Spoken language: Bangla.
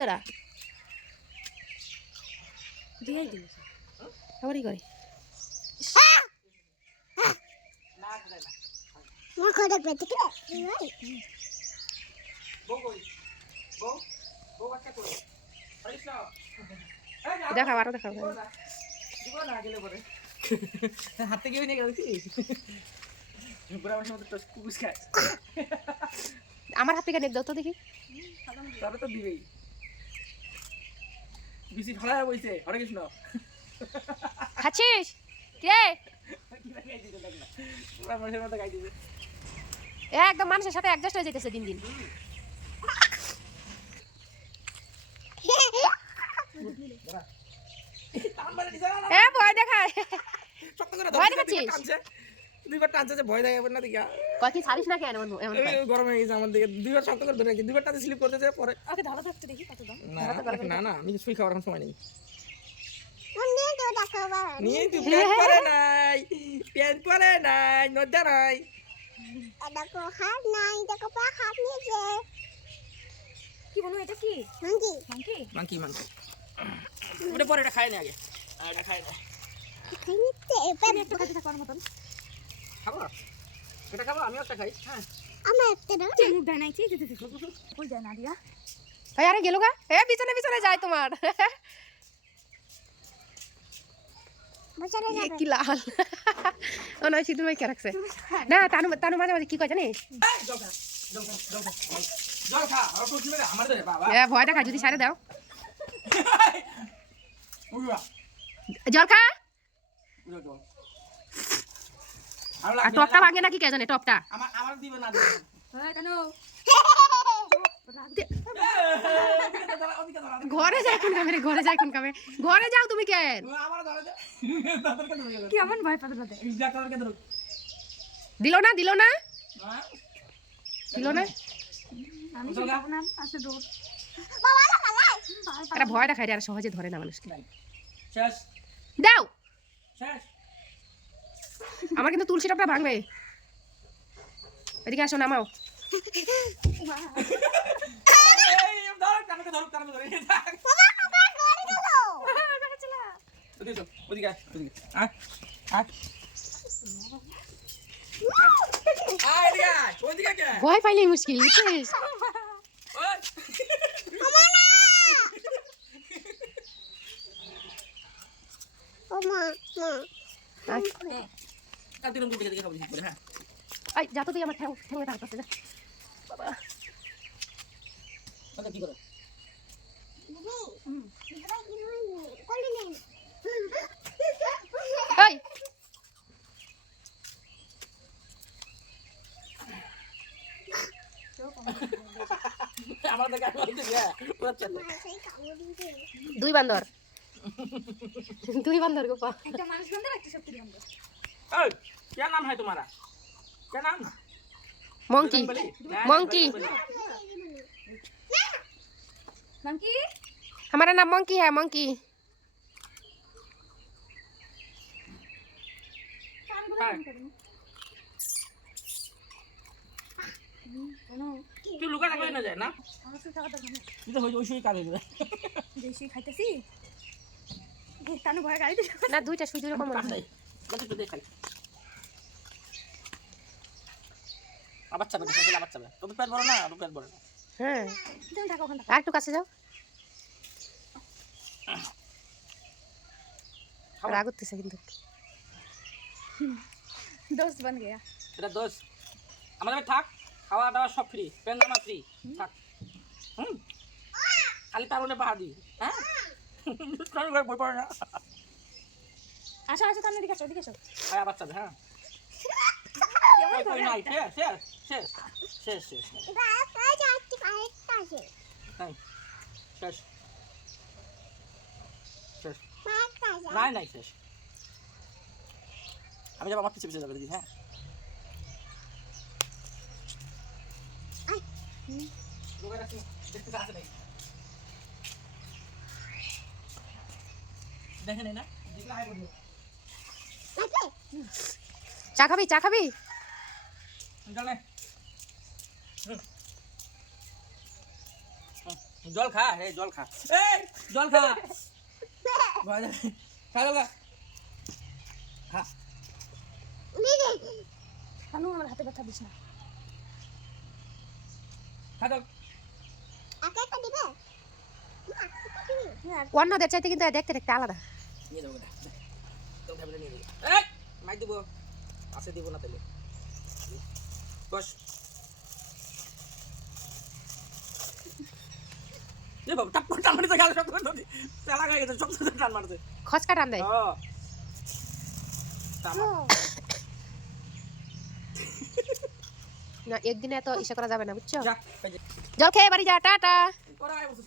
তোরা দিয়াই দিল আমারই করে আমার কথা পেতে কি দেখাও আরো দেখাও হাত থেকে নিয়ে গেছিস আমার হাত থেকে নেক দাও তো দেখি তবে তো দিবেই বেশি ফলা বইছে হরে কৃষ্ণ খাচ্ছিস কে পুরা মানুষের মতো গাই দিবে একদম মানুষের সাথে অ্যাডজাস্ট হয়ে যাইতেছে দিন দিন এ ভয় দেখায় ভয় দেখাচ্ছিস দুইবার টানছে যে ভয় দেখাবেন না দেখা কয় কি ছাড়িস না কেন এমন গরম হয়ে গেছে আমার দিকে দুইবার শক্ত করে ধরে রাখি দুইবার টানতে স্লিপ করতেছে পরে ওকে ধরো তো একটু দেখি কত দাম না না আমি শুই খাওয়ার এখন সময় নেই নিয়ে তো দেখো বা নিয়ে তুই প্যান্ট পরে নাই নজ্জা নাই দেখো হাত নাই দেখো পা হাত নিয়েছে কি বলবো এটা কি মাঙ্কি মাংকি মাংকি ওটা পরে এটা খাই না আগে এটা খাই না খাই নিতে এবার একটু খাইতে থাকার মতন খাবো এটা খাবো আমিও একটা খাই হ্যাঁ আমার একটা দাও যে মুখ দেয় নাই ছি কই যায় না দিয়া এই আরে গেল গা এ পিছনে পিছনে যায় তোমার বছরে এ কি লাল ও নয় সিধু ভাই কে রাখছে না তানু মাঝে মাঝে কি কয় জানিস জল খা আর তো কি মেরে আমার ধরে বাবা এ ভয় দেখা যদি সারে দাও উড়া জল খা উড়া জল আর টপটা ভাঙে নাকি কে জানে টপটা আমার দিবে না দিবে হ্যাঁ কেন ঘরে যাই কোন কামে ঘরে যাও তুমি কেন আমার ধরে দে তাদেরকে ধরে কি এমন ভয় পাতে পাতে ইজা কারকে ধরে দিল না আমি যাব না আসে দৌড় বাবা লাগাই এটা ভয় দেখায় রে আর সহজে ধরে না মানুষকে শেষ দাও শেষ আমার কিন্তু তুলসী টপটা ভাঙবে এদিকে আসো নামাও এই ধর কানকে ধর বাবা গাড়ি দিলো ওদিকে আয় ওদিকে কে ভয় পাইলেই মুশকিল বুঝছিস ওই ও মা কাটিরম দিকে দিকে খাবো দিকে হ্যাঁ আই যা তো তুই আমার ঠেঙ্গে থাকতেছে যা বাবা মানে কি করে এই আমার দেখে আমি বলছি পুরো চলে দুই বান্দর গোপা একটা মানুষ বান্দর একটা শক্তি বান্দর ओए क्या नाम है तुम्हारा क्या नाम मंकी हमारा नाम मंकी है मंकी तू लुका लगा ना जाए ना तू तो होई শুই কালে দিবে দেশি খাইতেছি তানু ভয় গাড়ি দিছ না দুইটা সুই দুই রকম নাই কত তো দেখাই আবার চাবে দেখলে আবার চাবে তো পেট বড় না আর পেট বড় না হ্যাঁ তুমি থাকো ওখানে আর একটু কাছে যাও রাগ করতেছে কিন্তু দোস্ত बन गया এটা দোষ আমাদের থাক খাওয়া দাওয়া সব ফ্রি পেন জামা ফ্রি থাক খালি তার মনে বাহাদি হ্যাঁ কারণ বই পড়ে না আসো তার দিকে আসো আয় আবার চাবে হ্যাঁ কই নাই শেষ বাবা যাচ্ছে আরেকটা আছে নাই শেষ আরেকটা আছে নাই শেষ আমি যাব আমার পিছে যাবে দিদি হ্যাঁ দেখেন না দেখলে আয় বলিও চা খাবি চলে জল খা, এই জল খা। এই জল খা। ভয় লাগে। খা জল খা। খা। কানু আমার হাতে ব্যথা দিস না। খা জল। আকে একটা দিবে? অন্যদের চাইতে কিন্তু দেখতে দেখতে আলাদা। নিয়ে যাবো না। তোর খাবে নিয়ে যাবো। এই মাইক দিব। পাশে দিব না তাহলে। বস। এ বাবা টাপ টান মারতে গেল সব করে দিই। চালা গায়ে গেছে সব টান মারতে। খসকা টান দেয়। হ্যাঁ। তামা। না একদিনে এত ইসে করা যাবে না বুঝছো? যা, কাজে। জল খেয়ে বাড়ি যা টাটা। ওরা আয় বসে